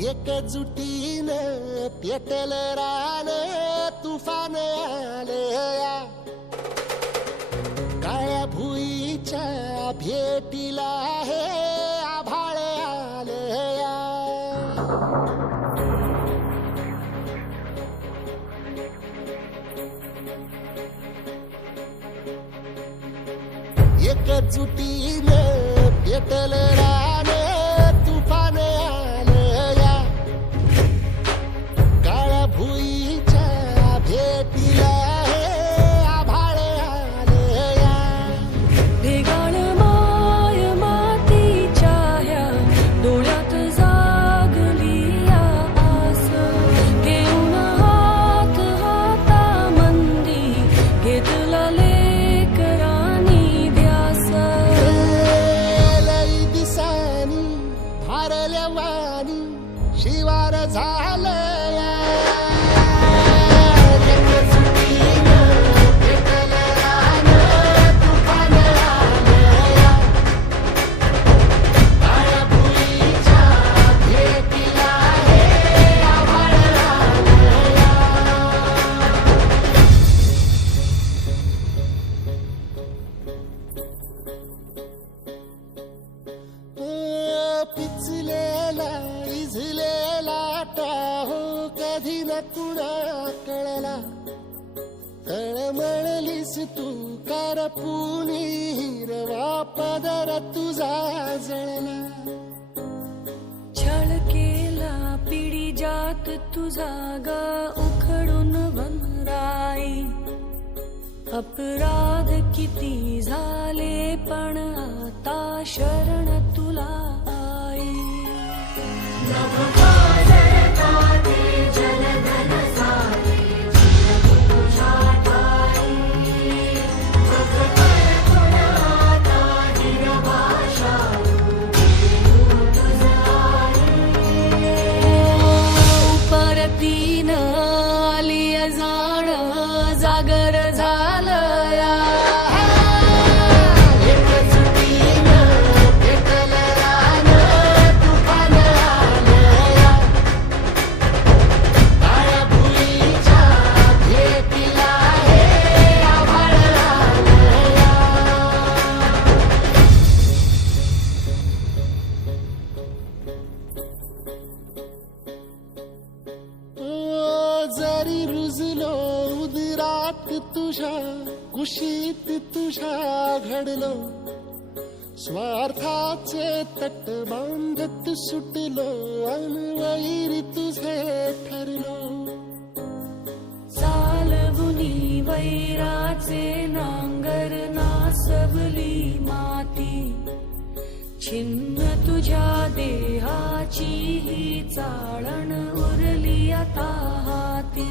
एकजुटीनं पेटल रान तुफान आलया काळ्या भुईच्या भेटीला हे आभाळ आलया एकजुटीनं पेटल रान तुफान आलया काळ्या भुईच्या भेटीला हे आभाळ आलया ढेगाळ माय मातीच्या ह्या डोळ्यात जागली आस घेऊन हात हातामंदी घेतला लेकरांनी ध्यास लई दिसानी भारल्या वाणी शिवार झालया एकजुटीनं पेटल रान तुफान आलया काळ्या भुईच्या भेटीला हे आभाळ आलया पिचलेला इझलेला टाहो कधी न कुणा कळला तळमळलीस तू करपुनी हिरवा पदर तुझा जळला छळ केला पिढी जात तुझा गा उखडून वनराई अपराध किती झाले पण आता शरण तुला आई परतीन आली जाण जागर झालया एकजुटीनं पेटल रान तुफान आलया काळ्या भुईच्या भेटीला हे आभाळ आलया जरी रुजलो उदरात तुझ्या कुशीत तुझ्या घडलो स्वार्थाचे तट बांधत सुटलो अनवैरी तुझे ठरलो चालवुनी वैराचे नांगर नासवली माती छिन्न तुझ्या देहाची ही चाळण उरली आता हाती